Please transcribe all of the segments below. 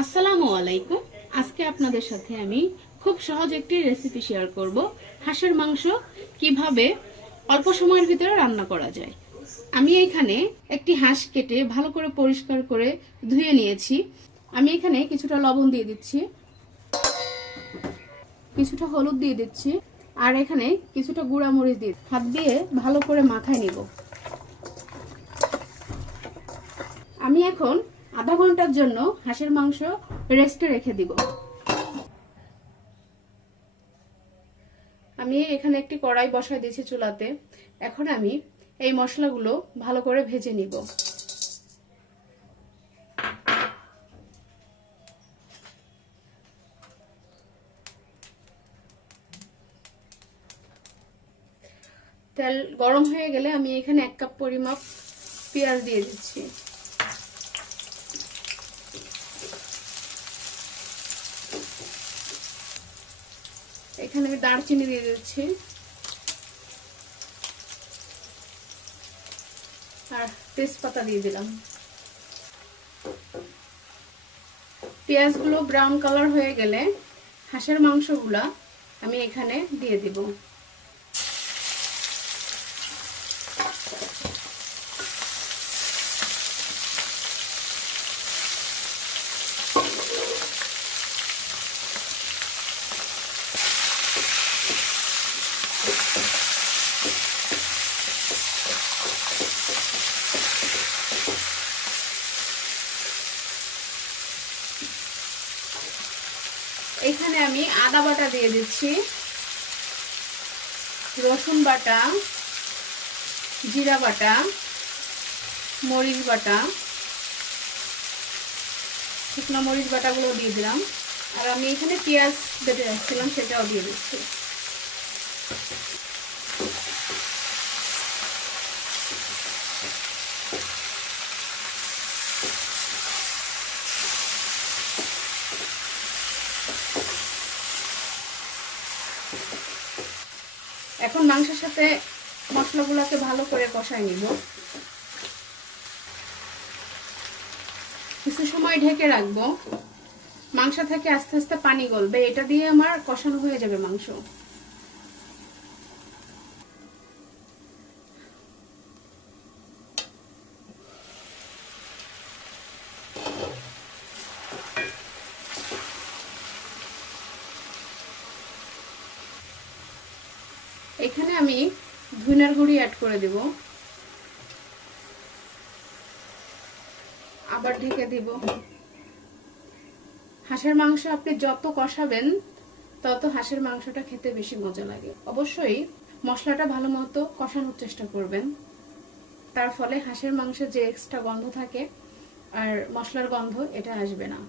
আসসালামু আলাইকুম। আজকে আপনাদের সাথে আমি খুব সহজ একটি রেসিপি শেয়ার করব। হাঁসের মাংস কিভাবে অল্প সময়ের ভিতরে রান্না করা যায়। আমি এখানে একটি হাঁস কেটে ভালো করে পরিষ্কার করে ধুয়ে নিয়েছি। আমি এখানে কিছুটা লবণ দিয়ে দিচ্ছি, কিছুটা হলুদ দিয়ে দিচ্ছি, আর এখানে কিছুটা গুঁড়া মরিচ দিয়ে হাত দিয়ে ভালো করে মাখায় নিব। আমি এখন আধা ঘন্টার জন্য হাঁসের মাংস রেস্টে রেখে দিব। আমি এখানে একটি কড়াই বসায় দিয়েছি চুলাতে। এখন আমি এই মশলাগুলো ভালো করে ভেজে নিব। তেল গরম হয়ে গেলে আমি এখানে 1 কাপ পরিমাপ পেঁয়াজ দিয়ে দিচ্ছি। এখানে আমি দারচিনি দিয়ে দিচ্ছি আর তেজপাতা দিয়ে দিলাম। পেঁয়াজগুলো ব্রাউন কালার হয়ে গেলে হাঁসের মাংসগুলা আমি এখানে দিয়ে দিব। এখানে আমি আদা বাটা দিয়ে দিচ্ছি, রসুন বাটা, জিরা বাটা, মরিচ বাটা, শুকনো মরিচ বাটাগুলো দিয়ে দিলাম। আর আমি এখানে পেঁয়াজ বেটে রাখছিলাম সেটাও দিয়ে দিচ্ছি। এখন মাংসের সাথে মশলাগুলোকে ভালো করে কষাই নিব। কিছু সময় ঢেকে রাখবো। মাংস থেকে আস্তে আস্তে পানি গলবে, এটা দিয়ে আমার কষানো হয়ে যাবে মাংস। এখানে আমি ধনিয়ার গুঁড়ি অ্যাড করে দেব, আবার ঢেকে দিব। হাঁসের মাংস আপনি যত কষাবেন তত হাঁসের মাংসটা খেতে বেশি মজা লাগে। অবশ্যই মশলাটা ভালো মতো কষানোর চেষ্টা করবেন, তার ফলে হাঁসের মাংসের যে এক্সট্রা গন্ধ থাকে আর মশলার গন্ধ এটা আসবে না।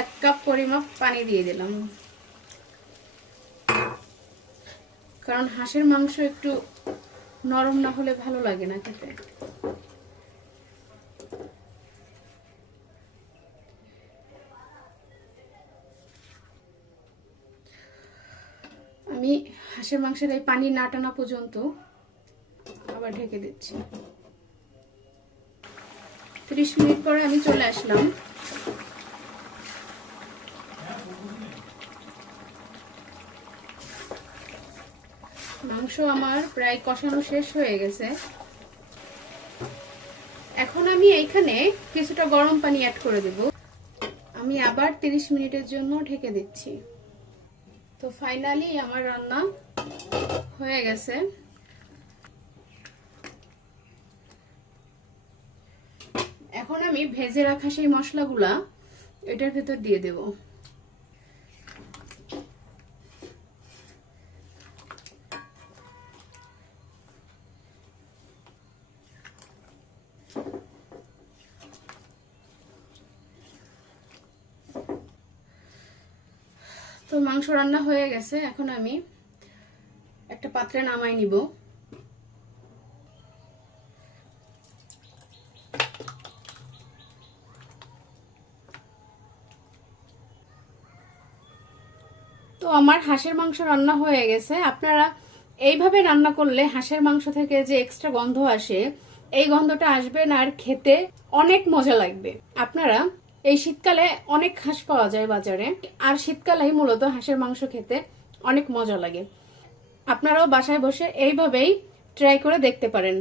এক কাপ পরিমাপ পানি দিয়ে দিলাম, কারণ হাঁসের মাংস একটু নরম না হলে ভালো লাগে না খেতে। আমি হাঁসের মাংসের এই পানি না টানা পর্যন্ত আবার ঢেকে দিচ্ছি। 30 মিনিট পরে আমি চলে আসলাম। মাংস আমার প্রায় কষানো শেষ হয়ে গেছে। এখন আমি এইখানে কিছুটা গরম পানি অ্যাড করে দেব। আমি আবার 30 মিনিটের জন্য ঢেকে দিচ্ছি। তো ফাইনালি আমার রান্না হয়ে গেছে। এখন আমি ভেজে রাখা সেই মশলাগুলা এটার ভেতর দিয়ে দেব। তো মাংস রান্না হয়ে গেছে। এখন আমি একটা পাত্রে নামাই নিব। তো আমার হাঁসের মাংস রান্না হয়ে গেছে। আপনারা এইভাবে রান্না করলে হাঁসের মাংস থেকে যে এক্সট্রা গন্ধ আসে, এই গন্ধটা আসবে না, আর খেতে অনেক মজা লাগবে। আপনারা এই শীতকালে অনেক হাঁস পাওয়া যায় বাজারে, আর শীতকালেই মূলত হাঁসের মাংস খেতে অনেক মজা লাগে। আপনারাও বাসায় বসে এইভাবেই ট্রাই করে দেখতে পারেন।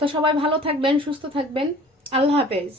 তো সবাই ভালো থাকবেন, সুস্থ থাকবেন। আল্লাহ হাফেজ।